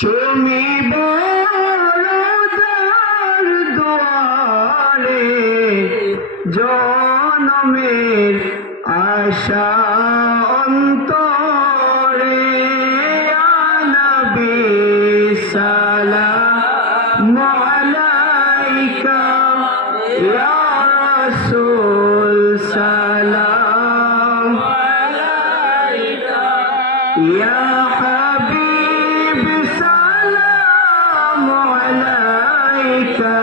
তুমি বড়দার দুয়ারে জনমের আশা অন্তরে নবী সালাম আলাইকা ইয়া রাসূল সালাম আলাইকা ইয়া হাবিব সালাম আলাইকা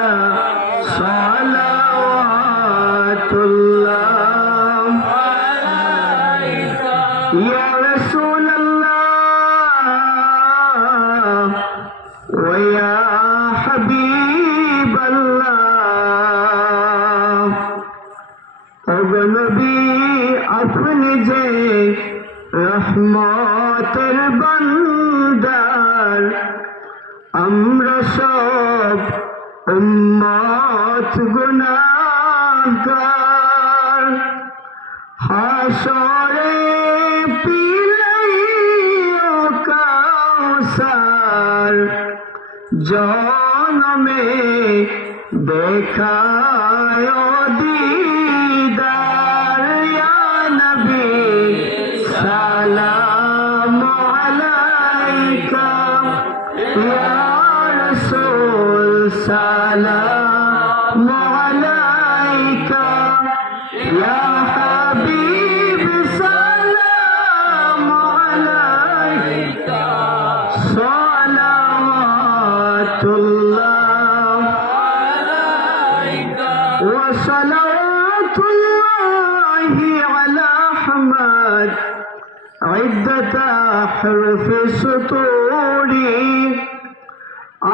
সালাওয়াতুল্লাহ আলাইকা ইয়া রাসূলুল্লাহ ওয়া ইয়া হাবিবাল্লাহ। ওগো নবী আপনি যে রহমতের বান্দার, আমরা সব উম্মত গুনাহগার। হাসরে পিলাইও কাউসার, জনমে দেখায় দিদার। ইয়া নবী সালাম আলাইকা ইয়া রাসূল সালাম আলাইকা ইয়া হাবিব সালাম আলাইকা সালাওয়াতুল্লাহ আলাইকা ওয়া সালাওয়াতুল্লাহি আলা আহমদ عدة أحرف سطوري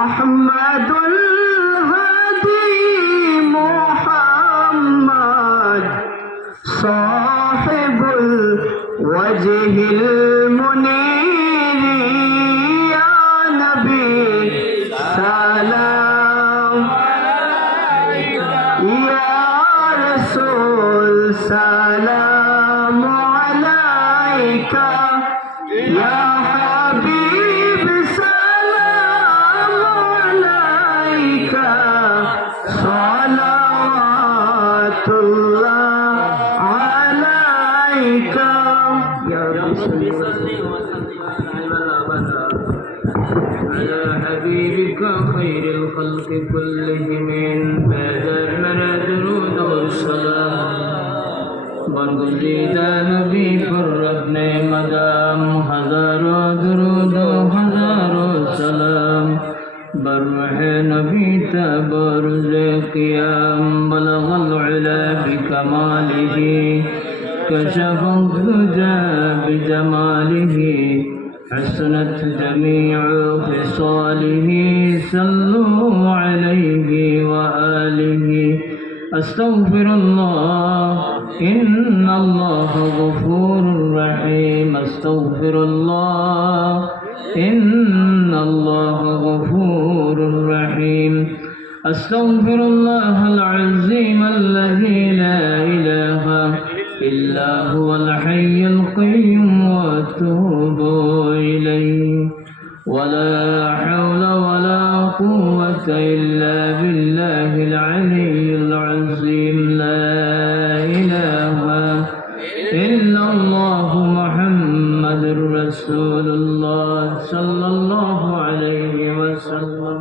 أحمد الهادي محمد صاحب الوجه المنير يا نبي سلام يا رسول سلام عليك يا حبيب سلام عليك صلوات الله عليك يا رب صل وسلم على حبيبك خير الخلق كلهم بدر من درود والسلام बरगुज़ीदा नबी पर अपने मदाम हज़ारों दुरूद हज़ारों सलाम बरमह नबी तबरुज़ क़ियाम बलगल उला बिकमालिही कशफ़ल दुजा बिजमालिही हसनत जमीउ ख़िसालिही सल्लु अलैहि व आलिहि अस्तग़फ़िरुल्लाह إن الله غفور رحيم أستغفر الله إن الله غفور رحيم أستغفر الله العظيم الذي لا إله إلا هو الحي القيوم وأتوب إليه ولا حول ولا قوة إلا بالله العلي العظيم لا إله إلا الله محمد رسول الله صلى الله عليه وسلم